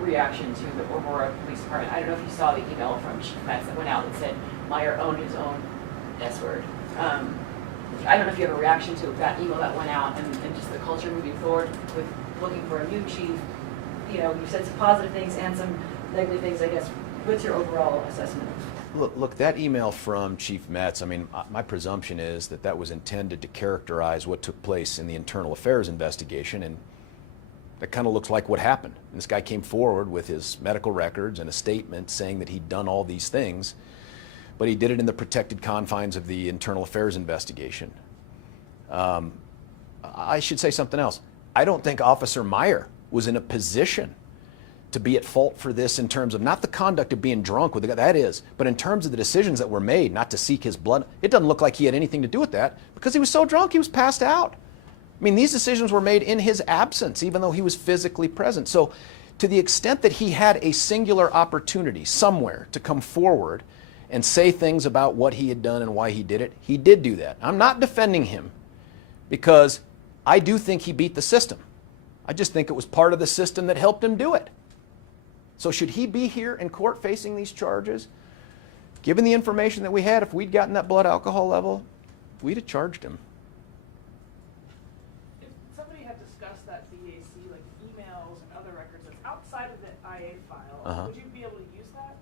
reaction to the Aurora Police Department? I don't know if you saw the email from Chief Metz that went out and said Meier owned his own S-word. I don't know if you have a reaction to that email that went out and just the culture moving forward with looking for a new chief. You know, you said some positive things and some negative things, I guess. What's your overall assessment? Look, that email from Chief Metz, I mean, my presumption is that that was intended to characterize what took place in the internal affairs investigation, and that kind of looks like what happened. And this guy came forward with his medical records and a statement saying that he'd done all these things, but he did it in the protected confines of the internal affairs investigation. I should say something else. I don't think Officer Meier was in a position to be at fault for this in terms of not the conduct of being drunk with the guy, that is, but in terms of the decisions that were made not to seek his blood. It doesn't look like he had anything to do with that because he was so drunk he was passed out. I mean, these decisions were made in his absence, even though he was physically present. So to the extent that he had a singular opportunity somewhere to come forward and say things about what he had done and why he did it, he did do that. I'm not defending him because I do think he beat the system. I just think it was part of the system that helped him do it. So should he be here in court facing these charges? Given the information that we had, if we'd gotten that blood alcohol level, we'd have charged him. If somebody had discussed that BAC, like emails and other records that's outside of the IA file, Uh-huh. would you be able to use that?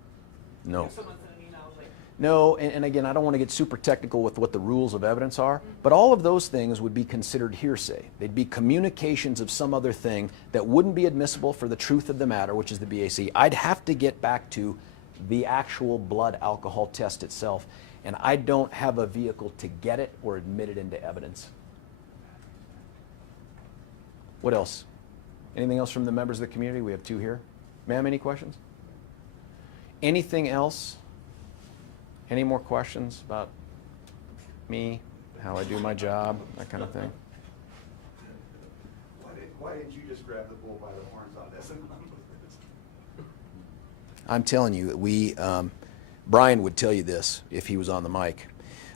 No. If someone sent an email like, No, and again, I don't want to get super technical with what the rules of evidence are, but all of those things would be considered hearsay. They'd be communications of some other thing that wouldn't be admissible for the truth of the matter, which is the BAC. I'd have to get back to the actual blood alcohol test itself, and I don't have a vehicle to get it or admit it into evidence. What else? Anything else from the members of the community? We have two here. Ma'am, any questions? Anything else? Any more questions about me, how I do my job, that kind of thing? Why didn't you just grab the bull by the horns on this? I'm telling you, Brian would tell you this if he was on the mic.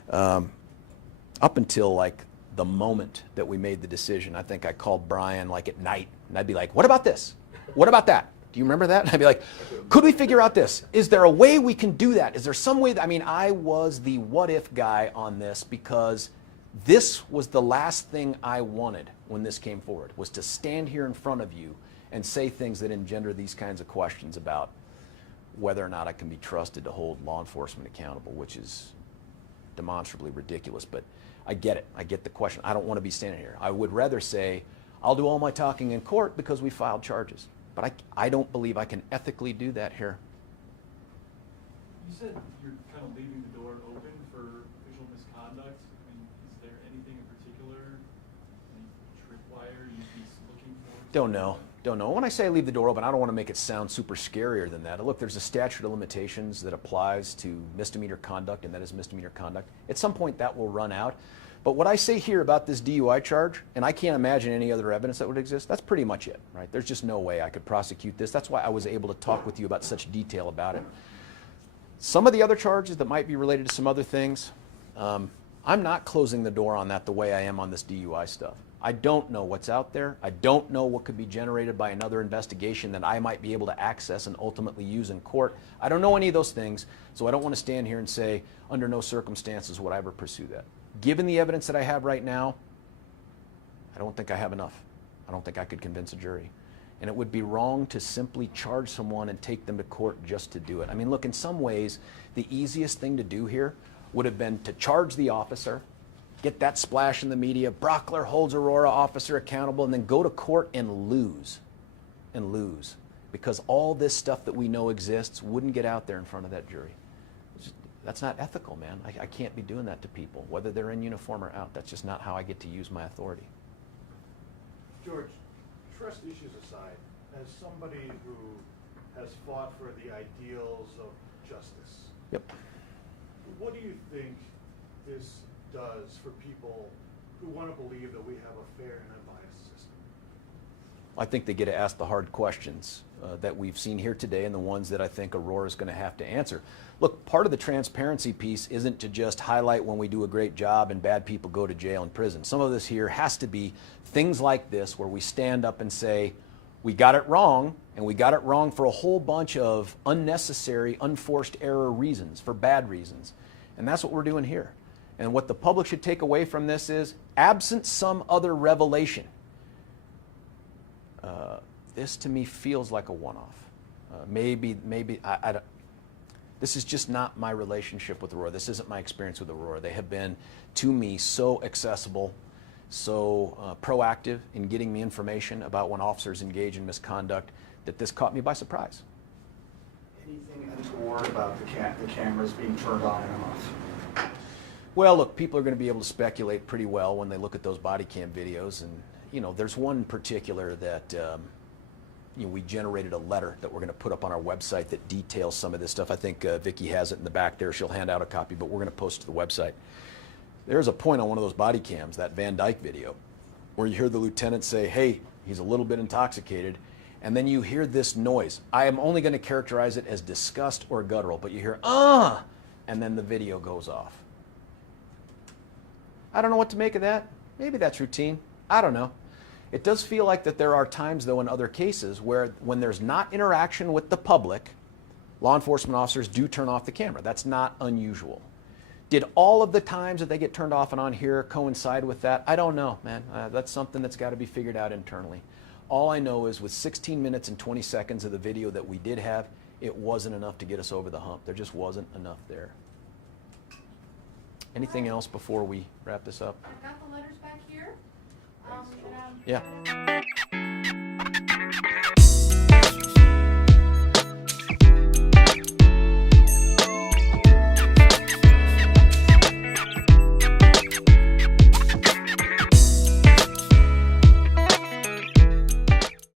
Up until like the moment that we made the decision, I think I called Brian like at night, and I'd be like, what about this? What about that? Do you remember that? And I'd be like, could we figure out this? Is there a way we can do that? Is there some way that, I was the what if guy on this because this was the last thing I wanted when this came forward, was to stand here in front of you and say things that engender these kinds of questions about whether or not I can be trusted to hold law enforcement accountable, which is demonstrably ridiculous. But I get it. I get the question. I don't want to be standing here. I would rather say, I'll do all my talking in court because we filed charges. But I don't believe I can ethically do that here. You said you're kind of leaving the door open for official misconduct. Is there anything in particular, any tripwire you'd be looking for? Don't know. When I say leave the door open, I don't want to make it sound super scarier than that. Look, there's a statute of limitations that applies to misdemeanor conduct, and that is misdemeanor conduct. At some point, that will run out. But what I say here about this DUI charge, and I can't imagine any other evidence that would exist, that's pretty much it, right? There's just no way I could prosecute this. That's why I was able to talk with you about such detail about it. Some of the other charges that might be related to some other things, I'm not closing the door on that the way I am on this DUI stuff. I don't know what's out there. I don't know what could be generated by another investigation that I might be able to access and ultimately use in court. I don't know any of those things, so I don't want to stand here and say, under no circumstances would I ever pursue that. Given the evidence that I have right now, I don't think I have enough. I don't think I could convince a jury. And it would be wrong to simply charge someone and take them to court just to do it. Look, in some ways, the easiest thing to do here would have been to charge the officer, get that splash in the media, Brauchler holds Aurora officer accountable, and then go to court and lose. Because all this stuff that we know exists wouldn't get out there in front of that jury. That's not ethical, man. I can't be doing that to people, whether they're in uniform or out. That's just not how I get to use my authority. George, trust issues aside, as somebody who has fought for the ideals of justice, Yep. what do you think this does for people who want to believe that we have a fair and unbiased system? I think they get to ask the hard questions that we've seen here today and the ones that I think Aurora is going to have to answer. Look, part of the transparency piece isn't to just highlight when we do a great job and bad people go to jail and prison. Some of this here has to be things like this where we stand up and say, we got it wrong, and we got it wrong for a whole bunch of unnecessary, unforced error reasons, for bad reasons. And that's what we're doing here. And what the public should take away from this is, absent some other revelation, this to me feels like a one-off. Maybe I don't. This is just not my relationship with Aurora. This isn't my experience with Aurora. They have been, to me, so accessible, so proactive in getting me information about when officers engage in misconduct that this caught me by surprise. Anything untoward about the cameras being turned on and off? Well, look, people are going to be able to speculate pretty well when they look at those body cam videos. And, there's one in particular that we generated a letter that we're going to put up on our website that details some of this stuff. I think Vicki has it in the back there. She'll hand out a copy, but we're going to post it to the website. There's a point on one of those body cams, that Van Dyke video, where you hear the lieutenant say, hey, he's a little bit intoxicated, and then you hear this noise. I am only going to characterize it as disgust or guttural, but you hear, and then the video goes off. I don't know what to make of that. Maybe that's routine. I don't know. It does feel like that there are times, though, in other cases where when there's not interaction with the public, law enforcement officers do turn off the camera. That's not unusual. Did all of the times that they get turned off and on here coincide with that? I don't know, man. That's something that's got to be figured out internally. All I know is with 16 minutes and 20 seconds of the video that we did have, it wasn't enough to get us over the hump. There just wasn't enough there. Anything else before we wrap this up? I've got the letters back here. Yeah.